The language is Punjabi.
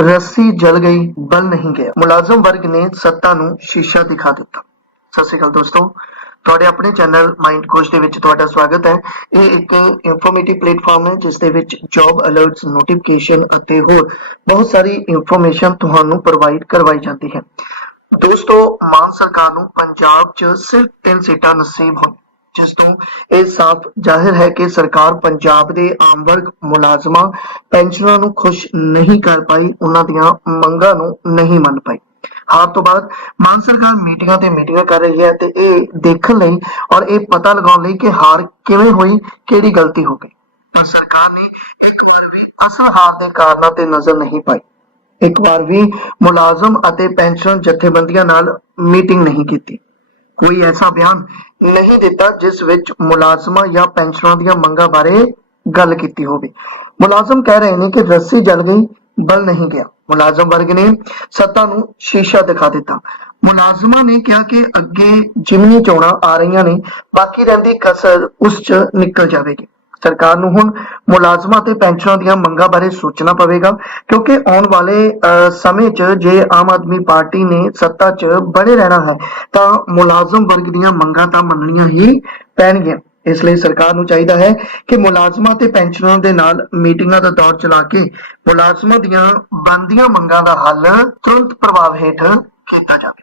ਰੱਸੀ ਜਲ ਗਈ, ਬਲ ਨਹੀਂ ਗਿਆ। ਮੁਲਾਜ਼ਮ ਵਰਗ ਨੇ ਸੱਤਾ ਨੂੰ ਸ਼ੀਸ਼ਾ ਦਿਖਾ ਦਿੱਤਾ। ਸਤਿ ਸ਼੍ਰੀ ਅਕਾਲ ਦੋਸਤੋ। ਤੁਹਾਡੇ ਆਪਣੇ ਚੈਨਲ ਮਾਈਂਡ ਕੋਚ ਦੇ ਵਿੱਚ ਤੁਹਾਡਾ ਸਵਾਗਤ ਹੈ। ਇਹ ਇੱਕ ਇਨਫੋਰਮੇਟਿਵ ਪਲੇਟਫਾਰਮ ਹੈ, ਜਿਸ ਦੇ ਵਿੱਚ ਜੌਬ ਅਲਰਟਸ ਨੋਟੀਫਿਕੇਸ਼ਨ ਅਤੇ ਹੋਰ ਬਹੁਤ ਸਾਰੀ ਇਨਫੋਰਮੇਸ਼ਨ ਤੁਹਾਨੂੰ ਪ੍ਰੋਵਾਈਡ ਕਰਵਾਈ ਜਾਂਦੀ ਹੈ। ਦੋਸਤੋ, ਮਾਨ ਸਰਕਾਰ ਨੂੰ ਪੰਜਾਬ 'ਚ ਸਿਰਫ ਤਿੰਨ ਸੀਟਾਂ ਨਸੀਬ ਹੋਣ। ਜਿਸ ਤੋਂ ਇਹ ਸਾਫ਼ ਜ਼ਾਹਿਰ ਹੈ ਕਿ ਸਰਕਾਰ ਪੰਜਾਬ ਦੇ ਆਮ ਵਰਗ, ਮੁਲਾਜ਼ਮਾਂ ਪੈਨਸ਼ਨਰਾਂ ਨੂੰ ਖੁਸ਼ ਨਹੀਂ ਕਰ ਪਾਈ, ਉਹਨਾਂ ਦੀਆਂ ਮੰਗਾਂ ਨੂੰ ਨਹੀਂ ਮੰਨ ਪਾਈ। ਹਾਰ ਤੋਂ ਬਾਅਦ ਮਾਨ ਸਰਕਾਰ ਮੀਟਿੰਗਾਂ ਤੇ ਮੀਟਿੰਗਾਂ ਕਰ ਰਹੀ ਹੈ ਤੇ ਇਹ ਦੇਖਣ ਲਈ ਔਰ ਇਹ ਪਤਾ ਲਗਾਉਣ ਲਈ ਕਿ ਹਾਰ ਕਿਵੇਂ ਹੋਈ, ਕਿਹੜੀ ਗਲਤੀ ਹੋ ਗਈ। ਪਰ ਸਰਕਾਰ ਨੇ ਇੱਕ ਵਾਰ ਵੀ ਅਸਲ ਹਾਰ ਦੇ ਕਾਰਨਾਂ ਤੇ ਨਜ਼ਰ ਨਹੀਂ ਪਾਈ। ਇੱਕ ਵਾਰ ਵੀ ਮੁਲਾਜ਼ਮ ਅਤੇ ਪੈਨਸ਼ਨ ਜਥੇਬੰਦੀਆਂ ਨਾਲ ਮੀਟਿੰਗ ਨਹੀਂ ਕੀਤੀ। ਕੋਈ ਐਸਾ ਬਿਆਨ ਨਹੀਂ ਦਿੱਤਾ ਜਿਸ ਵਿੱਚ ਮੁਲਾਜ਼ਮਾਂ ਜਾਂ ਪੈਨਸ਼ਨਰਾਂ ਦੀਆਂ ਮੰਗਾਂ ਬਾਰੇ ਗੱਲ ਕੀਤੀ ਹੋਵੇ। ਮੁਲਾਜ਼ਮ ਕਹਿ ਰਹੇ ਨੇ ਕਿ ਰੱਸੀ ਜਲ ਗਈ, ਬਲ ਨਹੀਂ ਗਿਆ। ਮੁਲਾਜ਼ਮ ਵਰਗ ਨੇ ਸੱਤਾ ਨੂੰ ਸ਼ੀਸ਼ਾ ਦਿਖਾ ਦਿੱਤਾ। ਮੁਲਾਜ਼ਮਾਂ ਨੇ ਕਿਹਾ ਕਿ ਅੱਗੇ ਜਿਮਨੀ ਚੋਣਾਂ ਆ ਰਹੀਆਂ ਨੇ, ਬਾਕੀ ਰਹਿੰਦੀ ਕਸਰ ਉਸ 'ਚ ਨਿਕਲ ਜਾਵੇਗੀ। ਸਰਕਾਰ ਨੂੰ ਹੁਣ ਮੁਲਾਜ਼ਮਾਂ ਤੇ ਪੈਨਸ਼ਨਾਂ ਦੀਆਂ ਮੰਗਾਂ ਬਾਰੇ ਸੋਚਣਾ ਪਵੇਗਾ, ਕਿਉਂਕਿ ਆਉਣ ਵਾਲੇ ਸਮੇਂ 'ਚ ਜੇ ਆਮ ਆਦਮੀ ਪਾਰਟੀ ਨੇ ਸੱਤਾ 'ਚ ਬਣੇ ਰਹਿਣਾ ਹੈ, ਤਾਂ ਮੁਲਾਜ਼ਮ ਵਰਗ ਦੀਆਂ ਮੰਗਾਂ ਤਾਂ ਮੰਨਣੀਆਂ ਹੀ ਪੈਣਗੀਆਂ। ਇਸ ਲਈ ਸਰਕਾਰ ਨੂੰ ਚਾਹੀਦਾ ਹੈ ਕਿ ਮੁਲਾਜ਼ਮਾਂ ਤੇ ਪੈਨਸ਼ਨਰਾਂ ਦੇ ਨਾਲ ਮੀਟਿੰਗਾਂ ਦਾ ਦੌਰ ਚਲਾ ਕੇ ਮੁਲਾਜ਼ਮਾਂ ਦੀਆਂ ਬਣਦੀਆਂ ਮੰਗਾਂ ਦਾ ਹੱਲ ਤੁਰੰਤ ਪ੍ਰਭਾਵ ਹੇਠ ਕੀਤਾ ਜਾਵੇ।